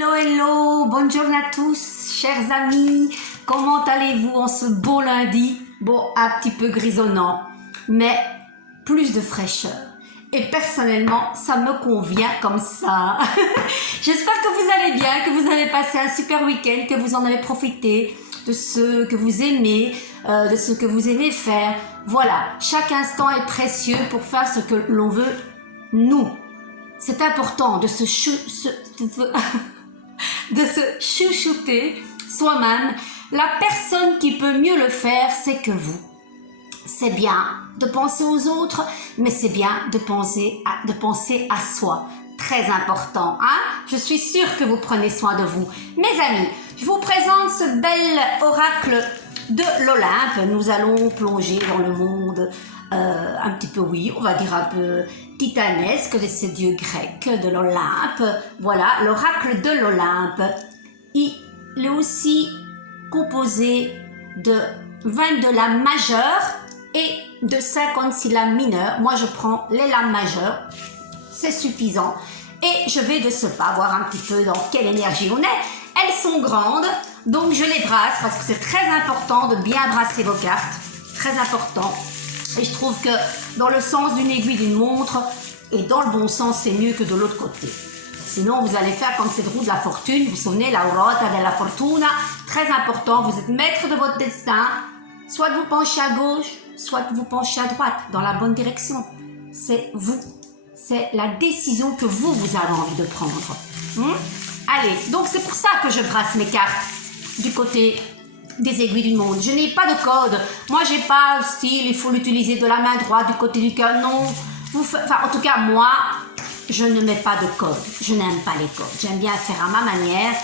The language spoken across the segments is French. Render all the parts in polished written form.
Hello, hello, bonne journée à tous, chers amis. Comment allez-vous en ce beau lundi? Bon, un petit peu grisonnant, mais plus de fraîcheur. Et personnellement, ça me convient comme ça. J'espère que vous allez bien, que vous avez passé un super week-end, que vous en avez profité de ce que vous aimez, de ce que vous aimez faire. Voilà, chaque instant est précieux pour faire ce que l'on veut, nous. C'est important de se chouchouter soi-même. La personne qui peut mieux le faire, c'est que vous. C'est bien de penser aux autres, mais c'est bien de penser à soi. Très important, hein? Je suis sûre que vous prenez soin de vous. Mes amis, je vous présente ce bel oracle de l'Olympe. Nous allons plonger dans le monde un petit peu, oui, on va dire un peu titanesque de ces dieux grecs de l'Olympe. Voilà, l'oracle de l'Olympe. Il est aussi composé de 22 lames majeures et de 56 lames mineures. Moi, je prends les lames majeures, c'est suffisant. Et je vais de ce pas voir un petit peu dans quelle énergie on est. Elles sont grandes, donc je les brasse parce que c'est très important de bien brasser vos cartes. Très important. Et je trouve que dans le sens d'une aiguille d'une montre, et dans le bon sens, c'est mieux que de l'autre côté. Sinon, vous allez faire comme cette roue de la fortune. Vous vous souvenez, la ruota della fortuna. Très important, vous êtes maître de votre destin. Soit vous penchez à gauche, soit vous penchez à droite, dans la bonne direction. C'est vous. C'est la décision que vous avez envie de prendre. Allez, donc c'est pour ça que je brasse mes cartes du côté des aiguilles du monde. Je n'ai pas de code. Moi, j'ai pas le style, il faut l'utiliser de la main droite, du côté du cœur. Non. En tout cas, moi, je ne mets pas de code. Je n'aime pas les codes. J'aime bien faire à ma manière.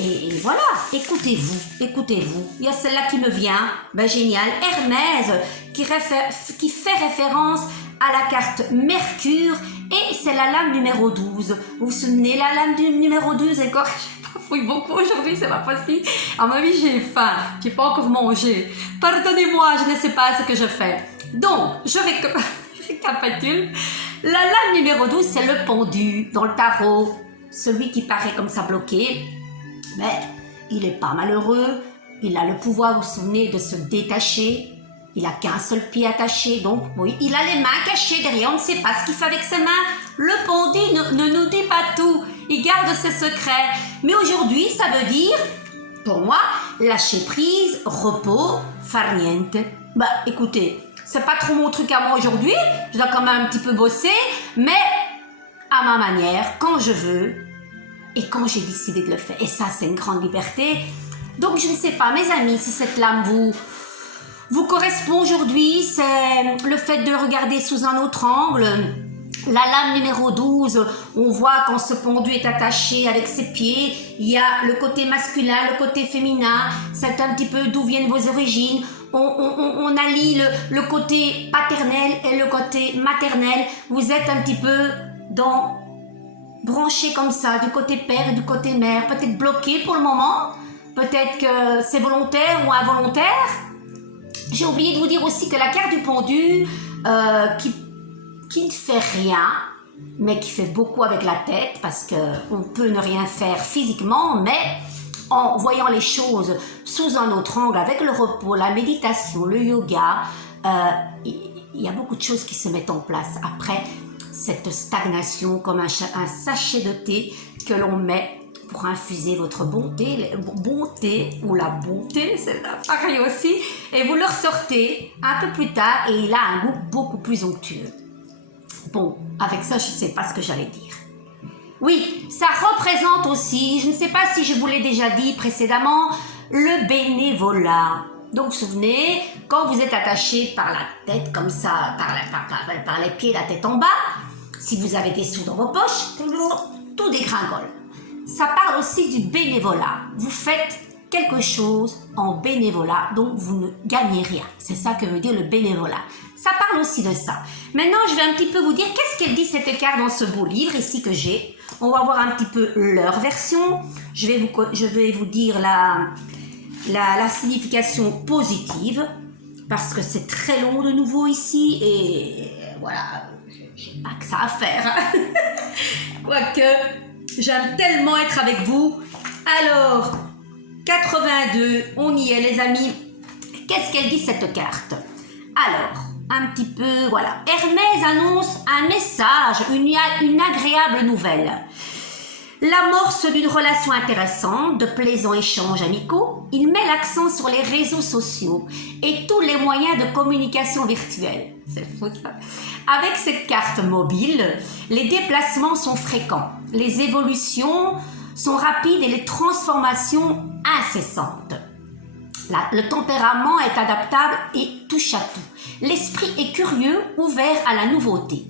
Et voilà, écoutez-vous. Il y a celle-là qui me vient. Ben, génial. Hermès, qui fait référence à la carte Mercure. Et c'est la lame numéro 12. Vous vous souvenez, la lame du numéro 12 est encore... Oui, beaucoup aujourd'hui, c'est pas facile. À ma vie, j'ai faim. J'ai pas encore mangé. Pardonnez-moi, je ne sais pas ce que je fais. Donc, je récapitule. La lame numéro 12, c'est le pendu dans le tarot. Celui qui paraît comme ça bloqué. Mais il est pas malheureux. Il a le pouvoir, vous vous souvenez, de se détacher. Il a qu'un seul pied attaché. Donc, oui, il a les mains cachées derrière. On ne sait pas ce qu'il fait avec ses mains. Le pendu ne nous dit pas tout. Il garde ses secrets. Mais aujourd'hui, ça veut dire, pour moi, lâcher prise, repos, far niente. Bah, écoutez, c'est pas trop mon truc à moi aujourd'hui. Je dois quand même un petit peu bosser, mais à ma manière, quand je veux et quand j'ai décidé de le faire. Et ça, c'est une grande liberté. Donc, je ne sais pas, mes amis, si cette lame vous correspond aujourd'hui, c'est le fait de regarder sous un autre angle. La lame numéro 12, on voit quand ce pendu est attaché avec ses pieds, il y a le côté masculin, le côté féminin, c'est un petit peu d'où viennent vos origines. On allie le côté paternel et le côté maternel. Vous êtes un petit peu branché comme ça, du côté père et du côté mère, peut-être bloqué pour le moment, peut-être que c'est volontaire ou involontaire. J'ai oublié de vous dire aussi que la carte du pendu, qui ne fait rien, mais qui fait beaucoup avec la tête, parce qu'on peut ne rien faire physiquement, mais en voyant les choses sous un autre angle, avec le repos, la méditation, le yoga, il y a beaucoup de choses qui se mettent en place après cette stagnation, comme un sachet de thé que l'on met pour infuser votre bonté ou la bonté, c'est pareil aussi, et vous le ressortez un peu plus tard et il a un goût beaucoup plus onctueux. Bon, avec ça, je ne sais pas ce que j'allais dire. Oui, ça représente aussi, je ne sais pas si je vous l'ai déjà dit précédemment, le bénévolat. Donc, vous vous souvenez, quand vous êtes attaché par la tête comme ça, par les pieds, la tête en bas, si vous avez des sous dans vos poches, tout dégringole. Ça parle aussi du bénévolat. Vous faites quelque chose en bénévolat, donc vous ne gagnez rien. C'est ça que veut dire le bénévolat. Ça parle aussi de ça. Maintenant, je vais un petit peu vous dire qu'est-ce qu'elle dit cette carte dans ce beau livre ici que j'ai. On va voir un petit peu leur version. Je vais vous dire la signification positive parce que c'est très long de nouveau ici et voilà, j'ai pas que ça à faire. Quoique, J'aime tellement être avec vous. Alors, 82, on y est les amis. Qu'est-ce qu'elle dit cette carte? Alors, un petit peu, voilà. Hermès annonce un message, une agréable nouvelle. L'amorce d'une relation intéressante, de plaisants échanges amicaux, il met l'accent sur les réseaux sociaux et tous les moyens de communication virtuelle. C'est fou ça. Avec cette carte mobile, les déplacements sont fréquents, les évolutions sont rapides et les transformations incessantes. Le tempérament est adaptable et touche à tout. L'esprit est curieux, ouvert à la nouveauté.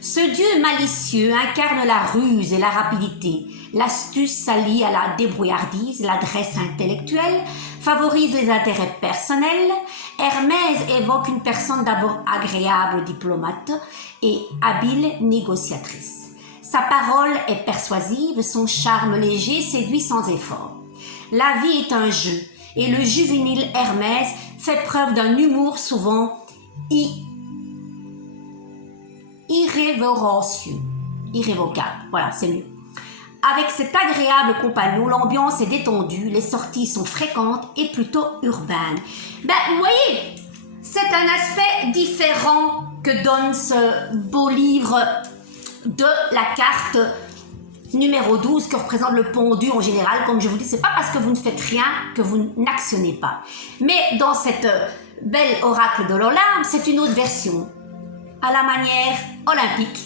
Ce dieu malicieux incarne la ruse et la rapidité. L'astuce s'allie à la débrouillardise, l'adresse intellectuelle, favorise les intérêts personnels. Hermès évoque une personne d'abord agréable, diplomate et habile négociatrice. Sa parole est persuasive, son charme léger séduit sans effort. La vie est un jeu et le juvénile Hermès fait preuve d'un humour souvent irrévocable, voilà, c'est mieux. Avec cet agréable compagnon, l'ambiance est détendue, les sorties sont fréquentes et plutôt urbaines. Ben, vous voyez, c'est un aspect différent que donne ce beau livre de la carte numéro 12 que représente le pendu en général. Comme je vous dis, c'est pas parce que vous ne faites rien que vous n'actionnez pas. Mais dans cette belle oracle de l'Olympe, c'est une autre version. À la manière olympique,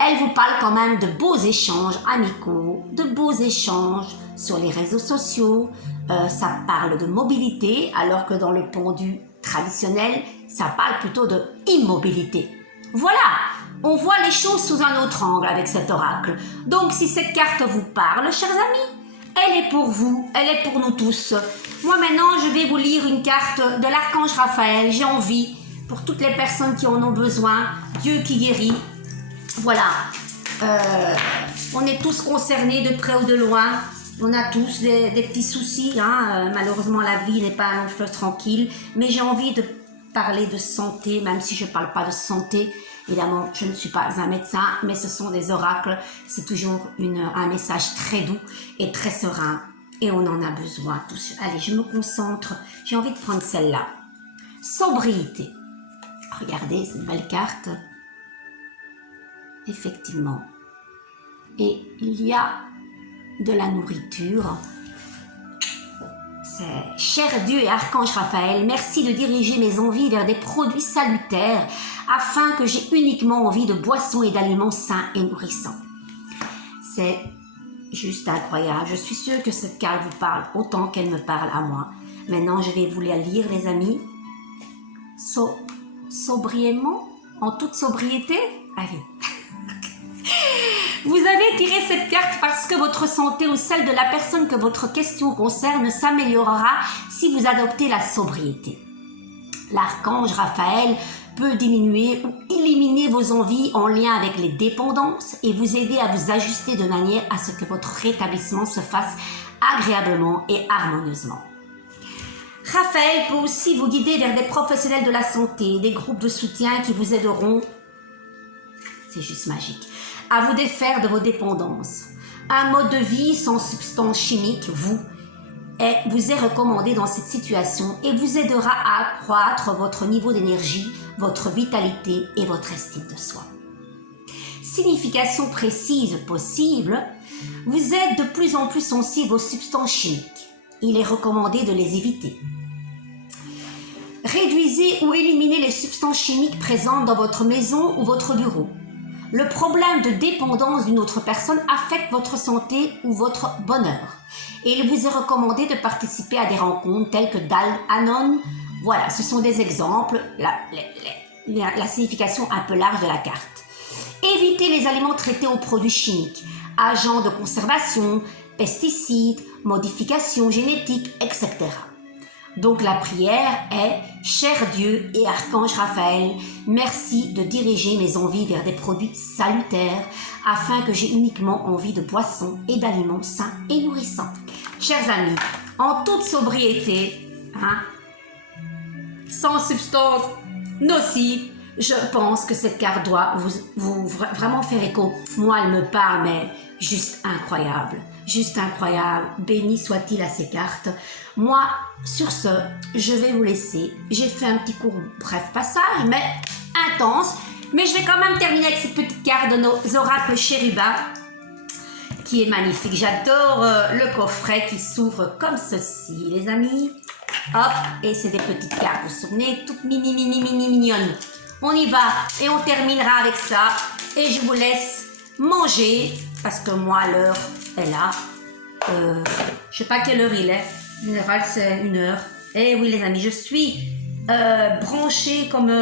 elle vous parle quand même de beaux échanges amicaux, de beaux échanges sur les réseaux sociaux. Ça parle de mobilité, alors que dans le pendu traditionnel, ça parle plutôt de immobilité. Voilà, on voit les choses sous un autre angle avec cet oracle. Donc si cette carte vous parle, chers amis, elle est pour vous, elle est pour nous tous. Moi maintenant, je vais vous lire une carte de l'archange Raphaël. J'ai envie, pour toutes les personnes qui en ont besoin, Dieu qui guérit. Voilà, on est tous concernés de près ou de loin. On a tous des petits soucis, hein. Malheureusement la vie n'est pas un long fleuve tranquille, mais j'ai envie de parler de santé, même si je ne parle pas de santé. Évidemment, je ne suis pas un médecin, mais ce sont des oracles. C'est toujours un message très doux et très serein. Et on en a besoin tous. Allez, je me concentre. J'ai envie de prendre celle-là. Sobriété. Regardez, c'est une belle carte. Effectivement. Et il y a de la nourriture. C'est cher Dieu et Archange Raphaël, merci de diriger mes envies vers des produits salutaires afin que j'ai uniquement envie de boissons et d'aliments sains et nourrissants. C'est juste incroyable. Je suis sûre que cette carte vous parle autant qu'elle me parle à moi. Maintenant, je vais vous la lire, les amis. Sobriément, en toute sobriété. Allez. Vous avez tiré cette carte parce que votre santé ou celle de la personne que votre question concerne s'améliorera si vous adoptez la sobriété. L'archange Raphaël peut diminuer ou éliminer vos envies en lien avec les dépendances et vous aider à vous ajuster de manière à ce que votre rétablissement se fasse agréablement et harmonieusement. Raphaël peut aussi vous guider vers des professionnels de la santé, des groupes de soutien qui vous aideront, c'est juste magique, à vous défaire de vos dépendances. Un mode de vie sans substances chimiques vous est recommandé dans cette situation et vous aidera à accroître votre niveau d'énergie, votre vitalité et votre estime de soi. Signification précise possible, vous êtes de plus en plus sensible aux substances chimiques. Il est recommandé de les éviter. Réduisez ou éliminez les substances chimiques présentes dans votre maison ou votre bureau. Le problème de dépendance d'une autre personne affecte votre santé ou votre bonheur. Et il vous est recommandé de participer à des rencontres telles que Dal-Anon. Voilà, ce sont des exemples, la signification un peu large de la carte. Évitez les aliments traités aux produits chimiques, agents de conservation, pesticides, modifications génétiques, etc. Donc la prière est « Cher Dieu et Archange Raphaël, merci de diriger mes envies vers des produits salutaires afin que j'ai uniquement envie de boissons et d'aliments sains et nourrissants. » Chers amis, en toute sobriété, sans substances nocives, Je pense que cette carte doit vous vraiment faire écho. Moi, elle me parle, mais juste incroyable. Juste incroyable. Béni soit-il à ces cartes. Moi, sur ce, je vais vous laisser. J'ai fait un petit court, bref passage, mais intense. Mais je vais quand même terminer avec cette petite carte de nos oracles chérubins, qui est magnifique. J'adore le coffret qui s'ouvre comme ceci, les amis. Hop, et c'est des petites cartes, vous vous souvenez, toutes mini mignonnes. On y va et on terminera avec ça. Et je vous laisse manger parce que moi, l'heure est là. Je sais pas quelle heure il est. En général, c'est 1h. Eh oui, les amis, je suis branchée comme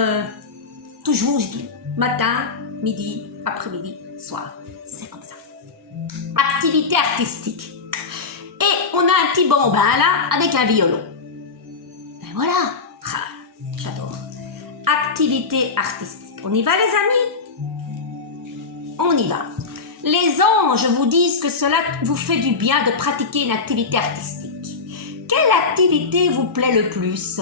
toujours, je dis. Matin, midi, après-midi, soir. C'est comme ça. Activité artistique. Et on a un petit bambin là avec un violon. Et voilà. Ah, j'adore. Activité artistique. On y va les amis? On y va. Les anges vous disent que cela vous fait du bien de pratiquer une activité artistique. Quelle activité vous plaît le plus?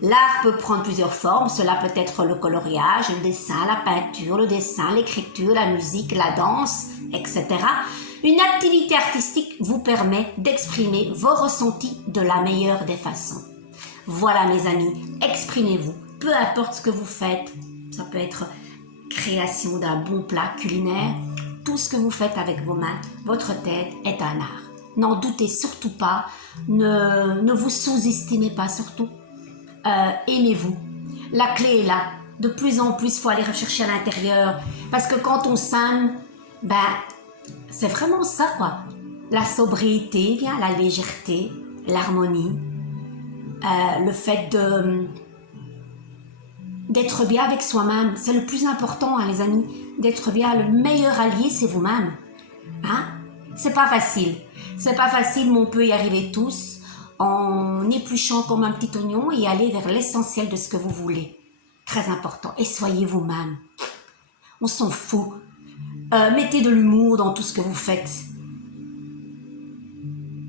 L'art peut prendre plusieurs formes. Cela peut être le coloriage, le dessin, la peinture, le dessin, l'écriture, la musique, la danse, etc. Une activité artistique vous permet d'exprimer vos ressentis de la meilleure des façons. Voilà mes amis, exprimez-vous. Peu importe ce que vous faites, ça peut être création d'un bon plat culinaire, tout ce que vous faites avec vos mains, votre tête est un art. N'en doutez surtout pas, ne vous sous-estimez pas surtout, aimez-vous. La clé est là, de plus en plus il faut aller rechercher à l'intérieur, parce que quand on s'aime, c'est vraiment ça quoi. La sobriété vient, la légèreté, l'harmonie, le fait d'être bien avec soi-même, c'est le plus important, hein, les amis. D'être bien, le meilleur allié, c'est vous-même. Hein? C'est pas facile. C'est pas facile, mais on peut y arriver tous en épluchant comme un petit oignon et aller vers l'essentiel de ce que vous voulez. Très important. Et soyez vous-même. On s'en fout. Mettez de l'humour dans tout ce que vous faites.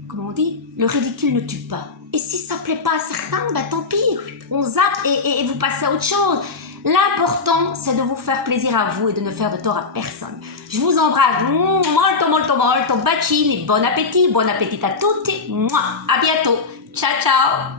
Comment on dit? Le ridicule ne tue pas. Et si ça ne plaît pas à certains, tant pis, on zappe et vous passez à autre chose. L'important, c'est de vous faire plaisir à vous et de ne faire de tort à personne. Je vous embrasse molto bacini, bon appétit à tutti. À bientôt. Ciao ciao.